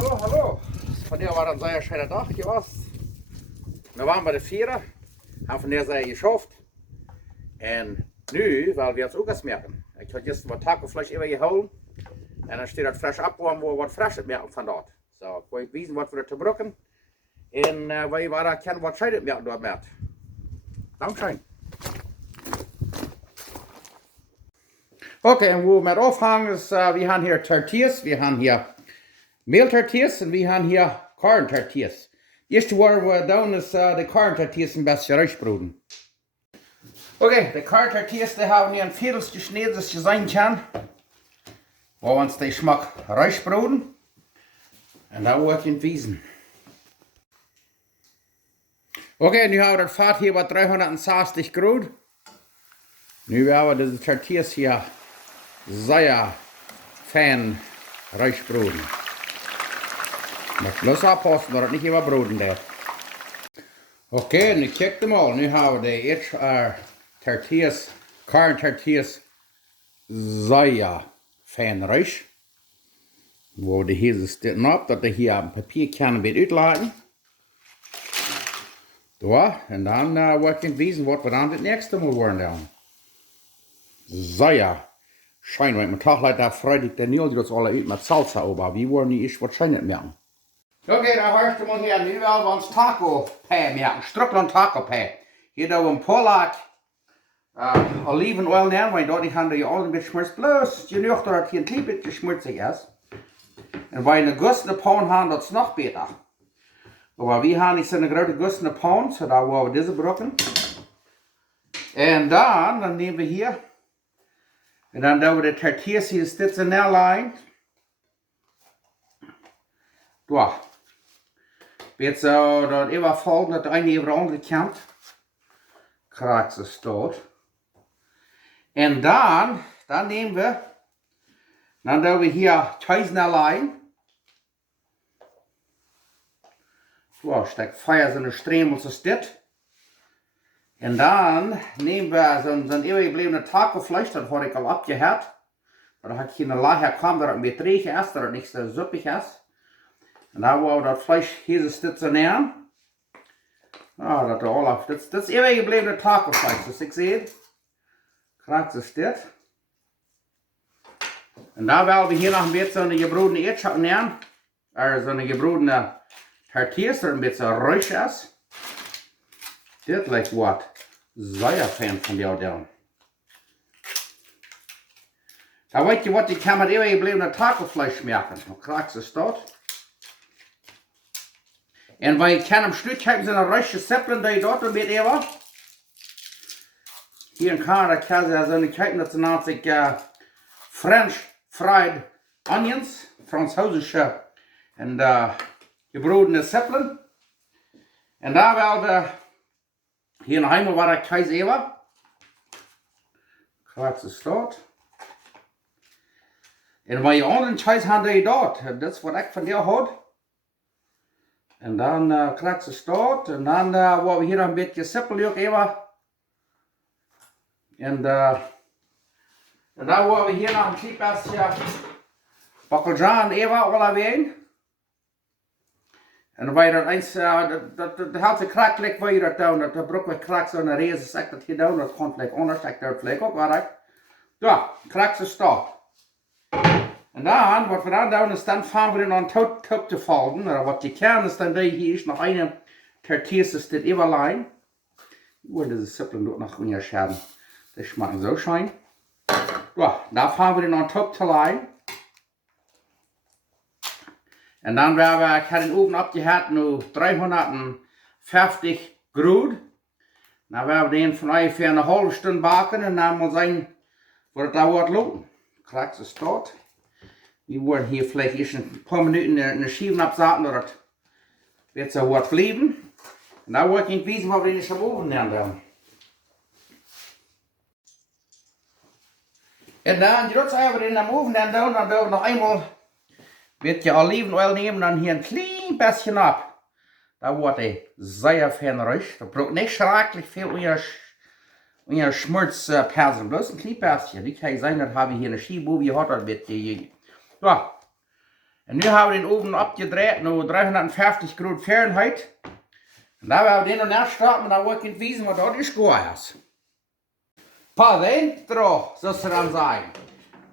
hallo. Von der war dann sehr schöner Tag gewesen. Wir waren bei der Vierer, haben von der Seite geschafft. Und nu, weil wir jetzt auch was merken. Ich habe jetzt ein Tacofleisch immer geholt. Und dann steht das frisch abgeworfen, wo wir was Frisches merken von dort. So, ich wollte wissen, was wir zu brücken. Und weil ich war da kennen, was scheidet merken dort mehr. Dankeschön. Okay, und wo wir aufhängen ist, wir haben hier Tortillas, wir haben hier Mehltortillas und wir haben hier Korntortillas. Das erste, was wir tun, ist die Korntortillas ein bisschen rausbrüten. Okay, die Korntortillas, die haben wir ein Viertel geschnitten, dass es sein kann. Wo wir uns den Geschmack rausbrüten. Und dann wird es wiesen. Okay, nu haben wir das Fett hier bei 360 Grad. Nu werden wir diese Tortillas hier sehr fein rausbrüten. Man muss aufpassen, dass es nicht überbrüten wird. Okay, nu kijk mal, nu haben wir die jetzt Tortillas, Korntortillas sehr fein raus. Wo die hier zitten op, dat die hier op papier kan weer uitlaten. Ja, en dan wordt ik wijzen wat we dan het nächste Mal worden doen. Sehr schön, weil man Tag leider Freitag der Nil, die das alle mit Salsa ober. Wie wollen die ich wahrscheinlich merken? Okay, da hörst du mal hier, nu wollen wir uns Taco-Pä merken, Štrucklaunt Taco-Pä. Hier da ein Polak Olivenöl nehmen, weil dort die haben die alle ein bisschen schmutz. Bloß, je noch dort hier ein klein bisschen schmutzig ist. Und weil eine Gussene Pan haben, das ist noch besser. Aber wir haben nicht so eine große Gussene Pan, so da wollen wir diese brücken. Und dann nehmen wir hier, und dann tun wir die Tortillas hier stationär rein. Da. Wird so dort überfallen, dass eine über die andere Kant. Krax ist dort. Und dann nehmen wir, dann tun wir hier Käse allein. So, steckt Feuer so eine Stremel, so ist das. Und dann nehmen wir so ein übergebliebenes Tacofleisch, das habe ich al abgehört. Da hat ich hier eine Lache gekommen, dass es mit Regen ist, dass es nicht so suppig ist. Und da wollen wir das Fleisch hier so stationieren. Ah, das ist übergebliebene Tacofleisch, das ich sehe. Krass ist das. Und da werden wir hier noch ein bisschen so eine gebrodene Erdschau nehmen. Also so eine gebrodene Tortillas, die ein bisschen ruhig ist. Das leicht was. Sehr Fan von der da. Da weißt du was, die kann man immer gebliebene Tacofleisch merken. Krass ist das. Und weil ich kann am Stück haben sie eine reiche Zeppelin, die dort mit immer. Hier in Kanada kann sie so eine Kette, das nennt sich French Fried Onions, französische und gebrodene Zeppelin. Und da werden wir hier in Heimel war der Käse immer. Krass ist dort. Und weil die anderen Käse haben die dort, das ist was ich von der hat. Und dann krass ist dort. Und dann wollen wir hier noch ein bisschen Zeppelin immer. Und dann wollen wir hier noch ein bisschen Bacaljan immer alle. En waar je dat eens, dat houdt ze kraakelijk waar je dat doen, dat broek met kraak zo naar rezen, zeg dat hier doen, dat komt gelijk onder, zeg dat gelijk ook, waar ik. Ja, kraak ze stop. En dan, wat we dan doen, is dan gaan we dan top te vallen, oder wat je kan, is dan die hier is nog een Tortillas, is dit überlein. Hoe deze Sippeln doet nog meer schaden. Dat schmaakt zo schön. Ja, dan gaan we dan top te leiden. Und dann werden wir, ich habe den Ofen abgehört, nur 350 Grad. Dann werden wir den von ungefähr eine halbe Stunde backen und dann mal sehen, wo das da wird laufen. Krass ist dort. Wir wollen hier vielleicht erst ein paar Minuten eine Scheibe absagen, oder das wird so was bleiben. Und dann wollte ich nicht wissen, was wir nicht am Ofen nehmen werden. Und dann, jetzt haben wir den am Ofen nehmen, dann tun wir noch einmal. Wird ja Olivenöl nehmen, dann hier ein klein bisschen ab. Da wird er sehr fein ruhig. Da braucht nicht schrecklich viel unser Schmutzpersen. Bloß ein klein bisschen. Die kann ich sagen, das habe ich hier eine Schiebe, wie hat das wird. Ja. Und nu haben wir den Ofen abgedreht, nur 350 Grad Fahrenheit. Und da werden wir den noch starten, und dann wollte ich wissen, was das ist gut ist. Paar Wind drauf, sollst du dann sagen.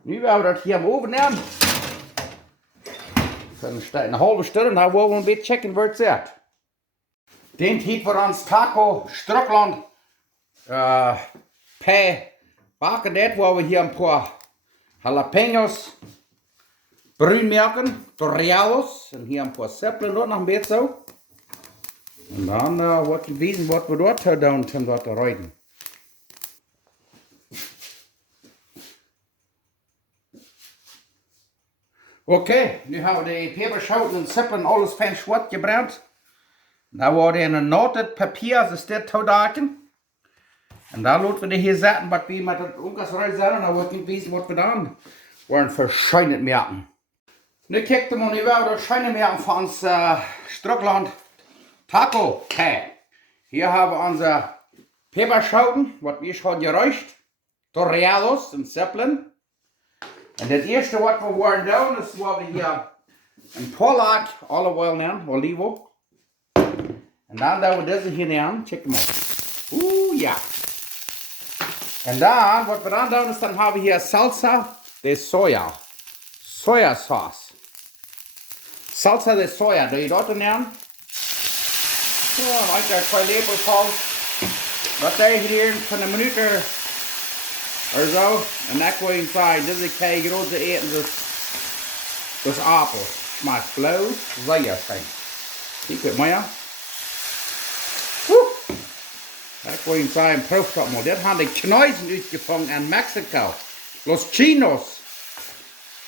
Nu werden wir das hier im Ofen nehmen. Für eine halbe Stunde, und dann wollen wir ein bisschen checken, was es ist. Den Tiet wir uns Taco-Schtrucklaunt backen, das, wo wir hier ein paar Jalapenos brün merken, Torreados, und hier ein paar Zwiebeln dort noch ein bisschen so. Und dann wollte ich wissen, was wir dort tun, um dort zu reiten. Okay, nu haben wir die Peperschoten und Zwiebeln alles fein schwarz gebrannt. Da wurde in ein notet Papier, das ist das Taudaken. Und da lassen wir die hier setzen, was wir mit dem Ungasreis sagen, und da wollte ich wissen, was wir dann wollen verscheuert merken. Nu kijkt man, nu werden wir das schöne merken von uns Schtrucklaunt Taco Pie. Hier haben wir unsere Peperschoten, was wir schon geräuscht, Torreados und Zwiebeln. Und das erste, was wir wollen tun, ist, wo wir hier ein Polak Olive Oil nehmen, Olivo. Und dann tun wir diese hier nehmen, check mal. Ja. Und dann, was wir dann tun, ist, dann haben wir hier Salsa de Soja. Sojasauce. Salsa de Soja, die dort nehmen. So, weiter 2 Lepel voll. Was sehe ich hier von einer Minute oder so? Und dann kann ich sagen, diese Käse große eten, das Apfel. Schmeckt blau, sehr schön. Hier guck mal ja. Da kann ich sagen, prüft das mal. Das haben die Knäusen ausgefangen in Mexiko. Los Chinos.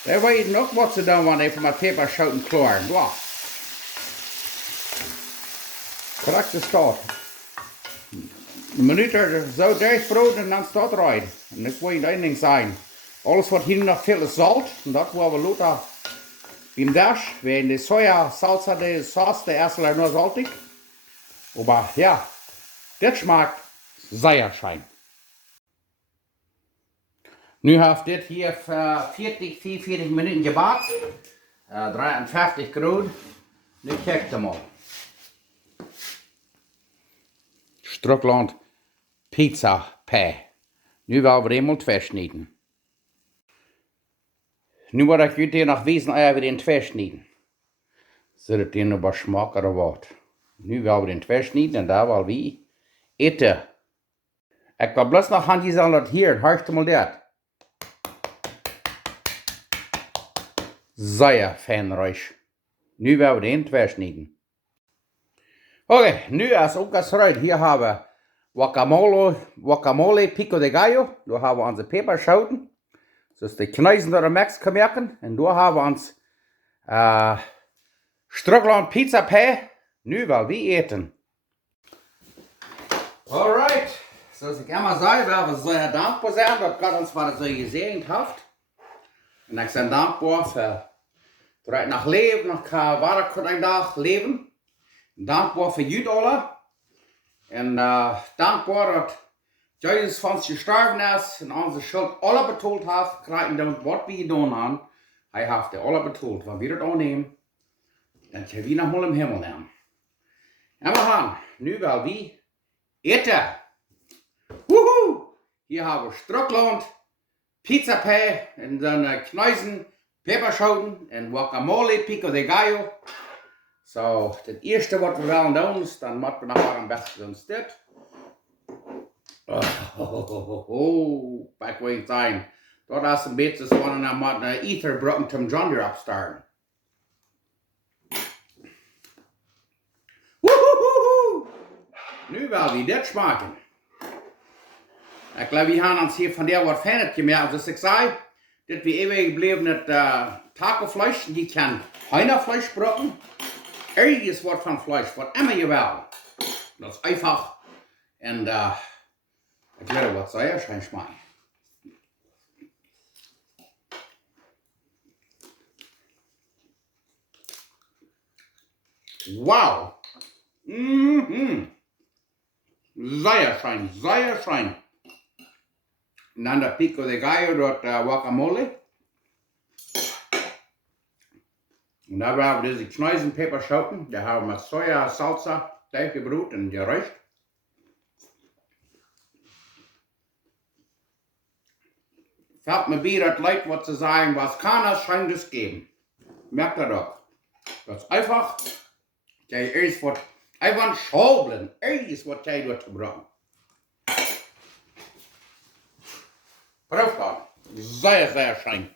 Da weiß ich noch, was sie da waren, die von der Peperschoten klären. Wow. Korrekte Start. Eine Minute so durchbrot und dann steht rein. Und das wollte ich ein Ding sagen. Alles, was hier noch fehlt, ist Salz. Und das war wir Lothar beim Dash. Wenn die Soja, Salsa, die Sauce, der erste nur salzig. Aber ja, das schmeckt sehr schön. Nu habe ich das hier für 44 Minuten gebacken. 53 Grad. Nu kijkt er mal. Schtrucklaunt Pizza Pie. Nu werden wir den mal verschneiden. Nu werde ich heute noch wissen, wie wir den verschneiden. Soll das den über Geschmack oder was? Nu werden wir den verschneiden und da wollen wir eten. Ich will bloß noch Hand sagen, das hier, hörst du mal das? Sehr feinreich. Nu werden wir den verschneiden. Okay, nu als Ungasreut, hier haben wir Guacamole Pico de Gallo. Da haben wir unsere Peperschoten. Das ist die Knäusen, die Mexiko merken. Und da haben wir uns Schtrucklaunt Pizza Pie. Nu wollen wir eten. Alright, so ich immer sagen, wir sind sehr dankbar sein, dass Gott uns mal so gesegnet hat. Und ich bin dankbar für das nach Leben, noch kein Tag leben. Dankbar für Jud alle. Und dankbar, dass Jesus für uns gestorben ist und unsere Schuld alle betont hat, kriegen wir was wir getan haben. Er hat die alle betont. Wenn wir das annehmen, dann können wir noch mal im Himmel nehmen. Und wir haben, nu wollen wir eten. Wuhu! Hier haben wir Schtrucklaunt Pizza Pie und dann Knäusen, Peperschoten und Guacamole Pico de Gallo. So, das erste, was wir wollen tun, ist, dann machen wir nachher am besten uns das. Back way time. Dort ist ein bisschen so eine Etherbrocken zum John hier abstarten. Nu wollen wir das schmecken. Ich glaube, wir haben uns hier von der was fertig gemerkt. Also ich sage, dass wir ewig geblieben Taco-Fleisch, die kann Hühnerfleisch brocken. Irgendes Wort von Fleisch, was immer ihr wollt. Das ist einfach. Und ich werde was sehr schön schmecken. Wow! Sehr schön, sehr schön. Und dann der Pico de Gallo, dort Guacamole. Und da haben wir diese Knäusenpeperschoten, da haben wir Soja-Salsa durchgebrüht und geräuscht. Fällt mir wieder das Leid, was zu sagen, was keiner scheint es geben. Merkt ihr doch. Das ist einfach, der ist was, einfach ein Schabeln, ist was der dort gebracht. Drauf da. Sehr, sehr schön.